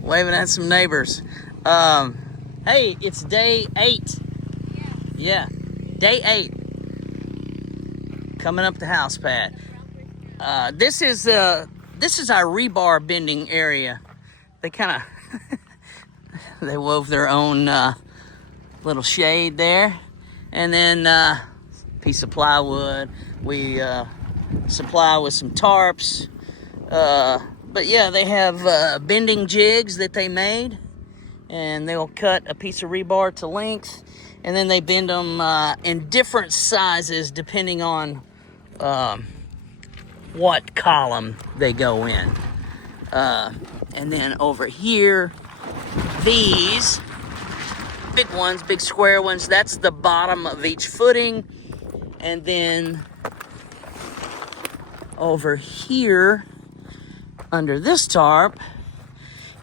Waving at some neighbors. Hey, it's day 8. Yeah, day 8. Coming up the house pad. This is our rebar bending area. They kind of they wove their own little shade there, and then piece of plywood. We supply with some tarps. But yeah, they have bending jigs that they made, and they'll cut a piece of rebar to length, and then they bend them in different sizes depending on what column they go in. And then over here, these big ones, big square ones, that's the bottom of each footing. And then over here, under this tarp,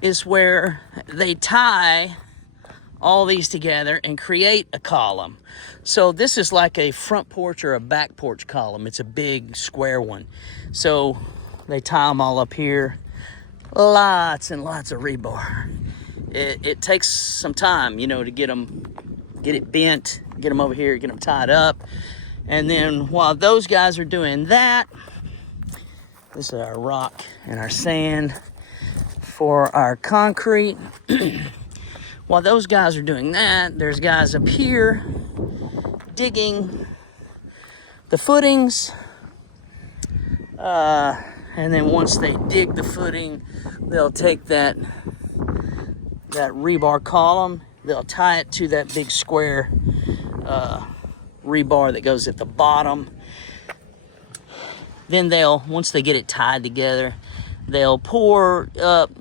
is where they tie all these together and create a column. So this is like a front porch or a back porch column. It's a big square one. So they tie them all up here. Lots and lots of rebar. It takes some time, you know, to get it bent, get them over here, get them tied up. And then while those guys are doing that, this is our rock and our sand for our concrete. While those guys are doing that, there's guys up here digging the footings. And then once they dig the footing, they'll take that rebar column, they'll tie it to that big square rebar that goes at the bottom. Then once they get it tied together, they'll pour up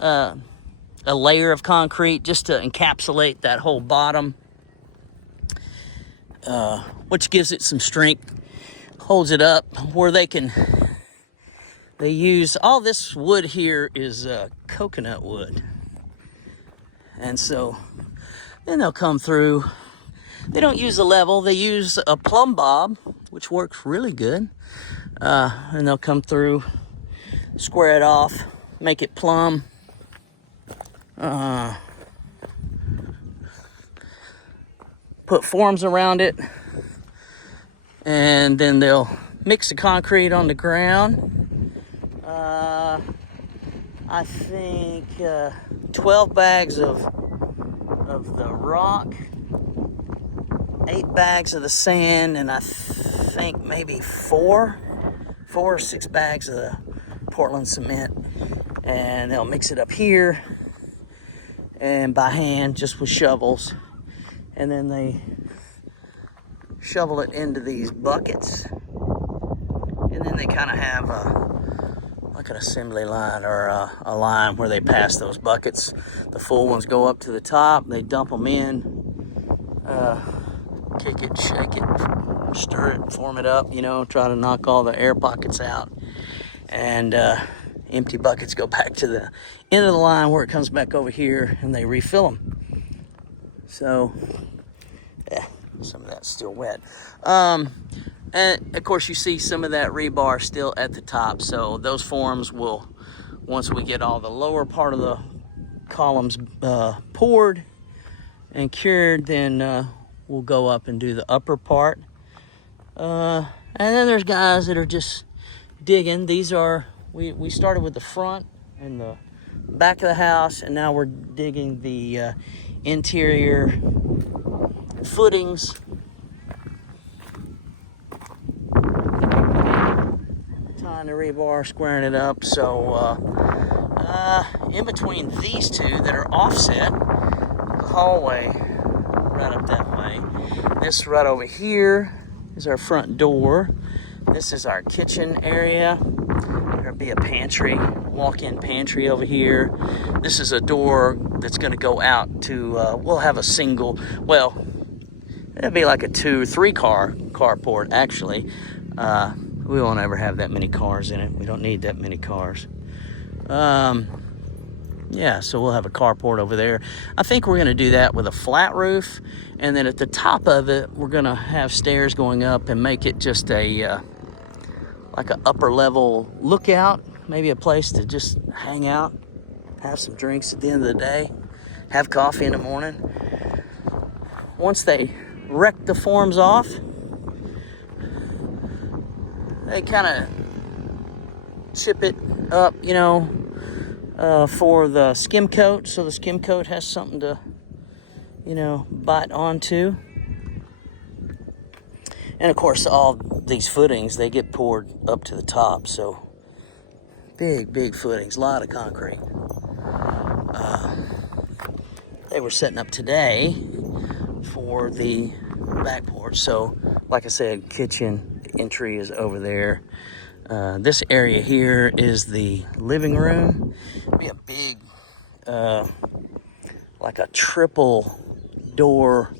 a layer of concrete just to encapsulate that whole bottom, which gives it some strength, holds it up where they use, all this wood here is coconut wood. And so then they'll come through. They don't use a level, they use a plumb bob, which works really good. And they'll come through, square it off, make it plumb. Put forms around it, and then they'll mix the concrete on the ground. I think 12 bags of the rock, 8 bags of the sand, and I think maybe 4 or 6 bags of the Portland cement. And they'll mix it up here and by hand, just with shovels. And then they shovel it into these buckets. And then they kind of have like an assembly line or a line where they pass those buckets. The full ones go up to the top, they dump them in, kick it, shake it, stir it, form it up, you know, try to knock all the air pockets out. And empty buckets go back to the end of the line where it comes back over here, and they refill them. So, yeah, some of that's still wet. And of course you see some of that rebar still at the top. So those forms will, once we get all the lower part of the columns poured and cured, then we'll go up and do the upper part. And then there's guys that are just digging. These are, we started with the front and the back of the house, and now we're digging the interior footings. Tying the rebar, squaring it up. So in between these two that are offset, the hallway right up that way. This right over here is our front door. This is our kitchen area. There'll be a pantry, walk-in pantry over here. This is a door that's going to go out to, we'll have a single, well, it'll be like a 2-3 car carport actually. We won't ever have that many cars in it. We don't need that many cars. Yeah, so we'll have a carport over there. I think we're going to do that with a flat roof, and then at the top of it, we're going to have stairs going up and make it just a like an upper level lookout maybe a place to just hang out, have some drinks at the end of the day, have coffee in the morning. Once they wreck the forms off, they kind of chip it up, for the skim coat, so the skim coat has something to, bite onto. And of course, all these footings, they get poured up to the top, so big footings, a lot of concrete. They were setting up today for the back porch. So, like I said, kitchen entry is over there. This area here is the living room. It'll be a big, like a triple door,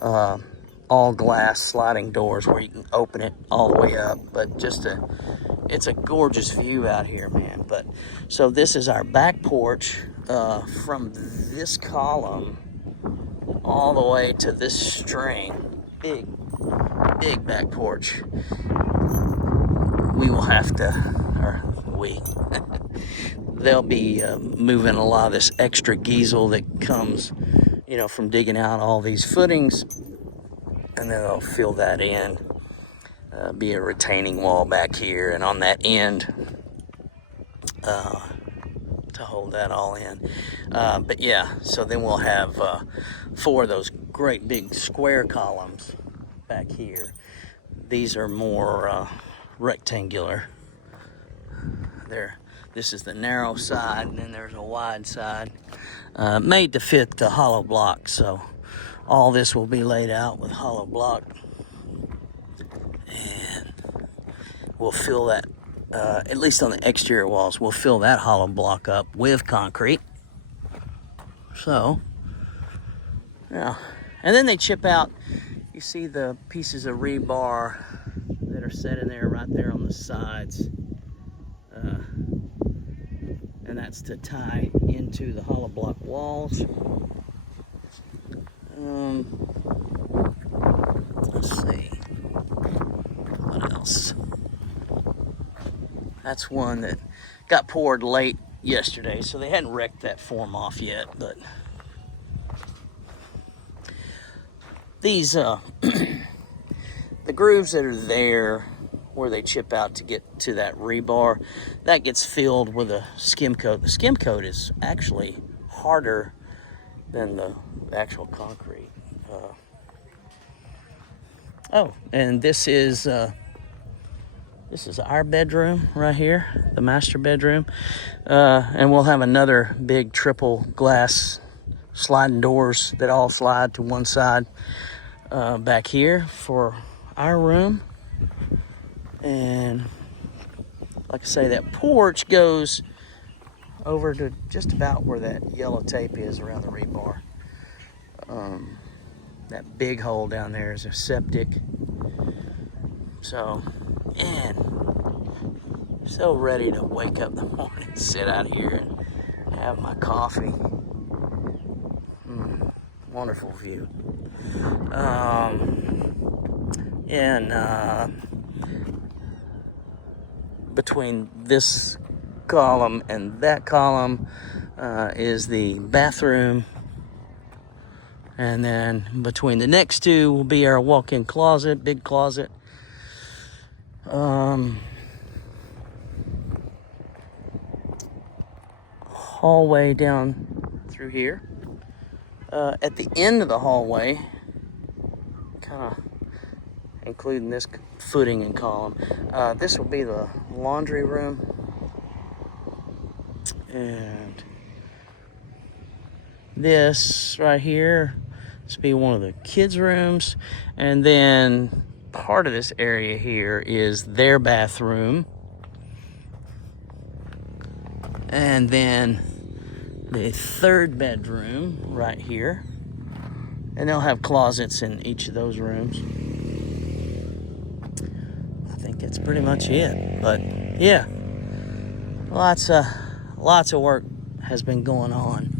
all glass sliding doors where you can open it all the way up. But it's a gorgeous view out here, man. But so this is our back porch, from this column all the way to this string. Big back porch. We will have to, they'll be moving a lot of this extra Giesel that comes, from digging out all these footings, and then they'll fill that in. Be a retaining wall back here, and on that end, to hold that all in. But yeah, so then we'll have 4 of those great big square columns back here. These are more rectangular. This is the narrow side, and then there's a wide side, made to fit the hollow block. So all this will be laid out with hollow block, and we'll fill that, at least on the exterior walls, we'll fill that hollow block up with concrete. So, yeah. And then they chip out, you see the pieces of rebar that are set in there right there on the sides. And that's to tie into the hollow block walls. Let's see. What else? That's one that got poured late yesterday, so they hadn't wrecked that form off yet, but these the grooves that are there where they chip out to get to that rebar, that gets filled with a skim coat. The skim coat is actually harder than the actual concrete. And this is our bedroom right here, the master bedroom. And we'll have another big triple glass sliding doors that all slide to one side back here for our room. And like I say, that porch goes over to just about where that yellow tape is around the rebar. That big hole down there is a septic. So, and so ready to wake up in the morning, sit out here and have my coffee. Wonderful view. Between this column and that column is the bathroom. And then between the next two will be our walk-in closet, big closet. Hallway down through here. At the end of the hallway, kind of including this footing and column, this will be the laundry room. And this right here, this will be one of the kids' rooms. And then part of this area here is their bathroom. And then the third bedroom right here. And they'll have closets in each of those rooms. I think that's pretty much it. But yeah, lots of work has been going on.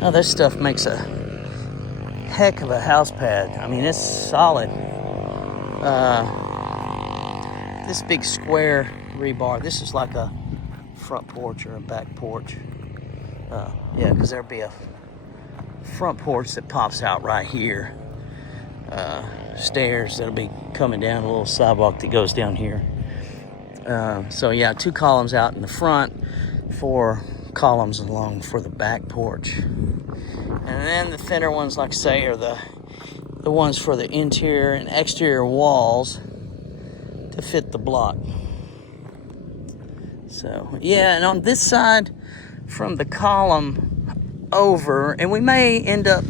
Oh, this stuff makes a heck of a house pad. I mean, it's solid. this big square rebar. This is like a front porch or a back porch. Yeah, because there'll be a front porch that pops out right here. Stairs that'll be coming down, a little sidewalk that goes down here. So yeah, 2 columns out in the front, 4 columns along for the back porch. And then the thinner ones, like I say, are the ones for the interior and exterior walls to fit the block. So yeah, and on this side from the column over, and we may end up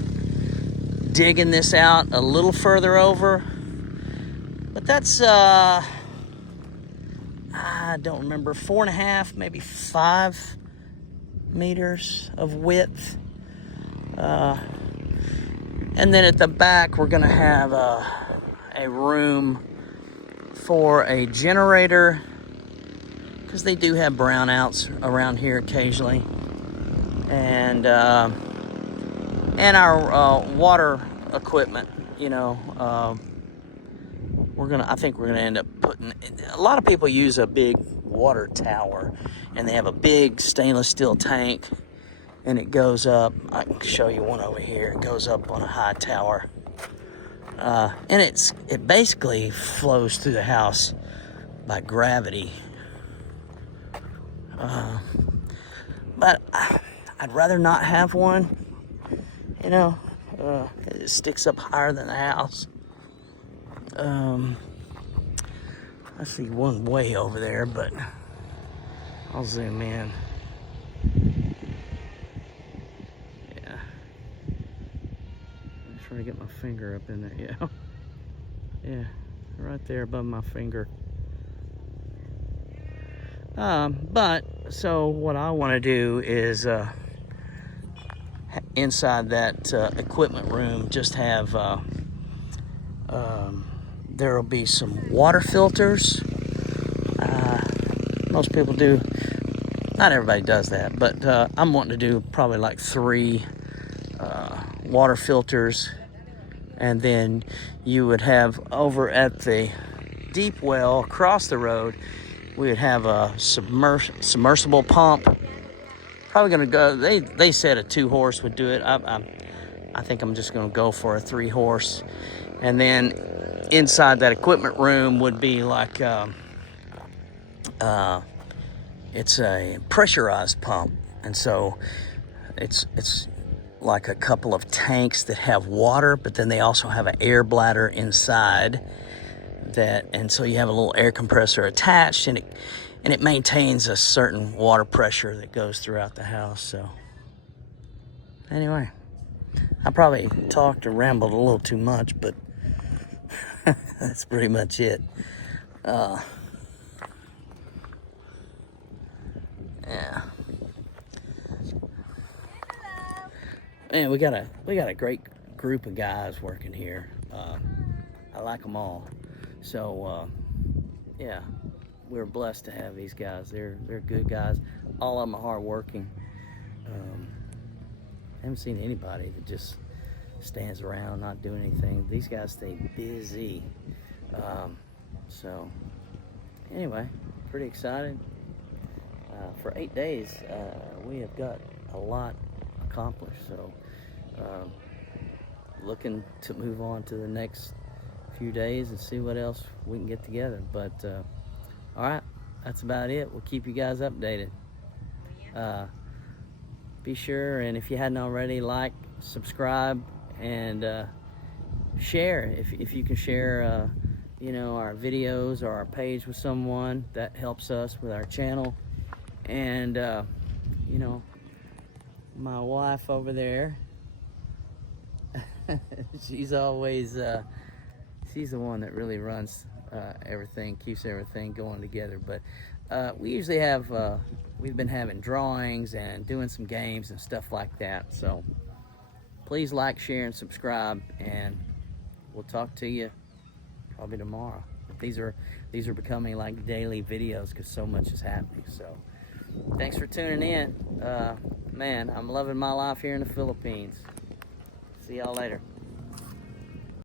digging this out a little further over, but that's I don't remember, 4.5, maybe 5 meters of width. And then at the back we're gonna have a room for a generator, because they do have brownouts around here occasionally, and our water equipment. You know, I think we're gonna end up putting. A lot of people use a big water tower, and they have a big stainless steel tank, and it goes up. I can show you one over here. It goes up on a high tower, and it basically flows through the house by gravity. But I'd rather not have one. You know, it sticks up higher than the house. I see one way over there, but I'll zoom in. Yeah. I'm trying to get my finger up in there. Yeah. Yeah, right there above my finger. But so what I want to do is inside that equipment room just have there'll be some water filters. Most people do, not everybody does that, but I'm wanting to do probably like 3 water filters, and then you would have over at the deep well across the road, we would have a submersible pump. Probably gonna go, they said a 2-horse would do it. I think I'm just gonna go for a 3-horse. And then inside that equipment room would be like, it's a pressurized pump. And so it's like a couple of tanks that have water, but then they also have an air bladder inside and so you have a little air compressor attached, and it maintains a certain water pressure that goes throughout the house. So anyway, I probably talked or rambled a little too much, but that's pretty much it. Yeah. Man, we got a great group of guys working here. I like them all. So yeah, we're blessed to have these guys. They're good guys. All of them are hardworking. I haven't seen anybody that just stands around not doing anything. These guys stay busy. So anyway, pretty excited. For 8 days, we have got a lot accomplished. So looking to move on to the next few days and see what else we can get together. But all right, that's about it. We'll keep you guys updated. Be sure, and if you hadn't already, like, subscribe, and share. If you can share you know, our videos or our page with someone, that helps us with our channel. And you know, my wife over there, she's always she's the one that really runs everything, keeps everything going together. But we usually have we've been having drawings and doing some games and stuff like that. So please like, share, and subscribe, and we'll talk to you probably tomorrow. These are becoming like daily videos because so much is happening. So thanks for tuning in. Man, I'm loving my life here in the Philippines. See y'all later.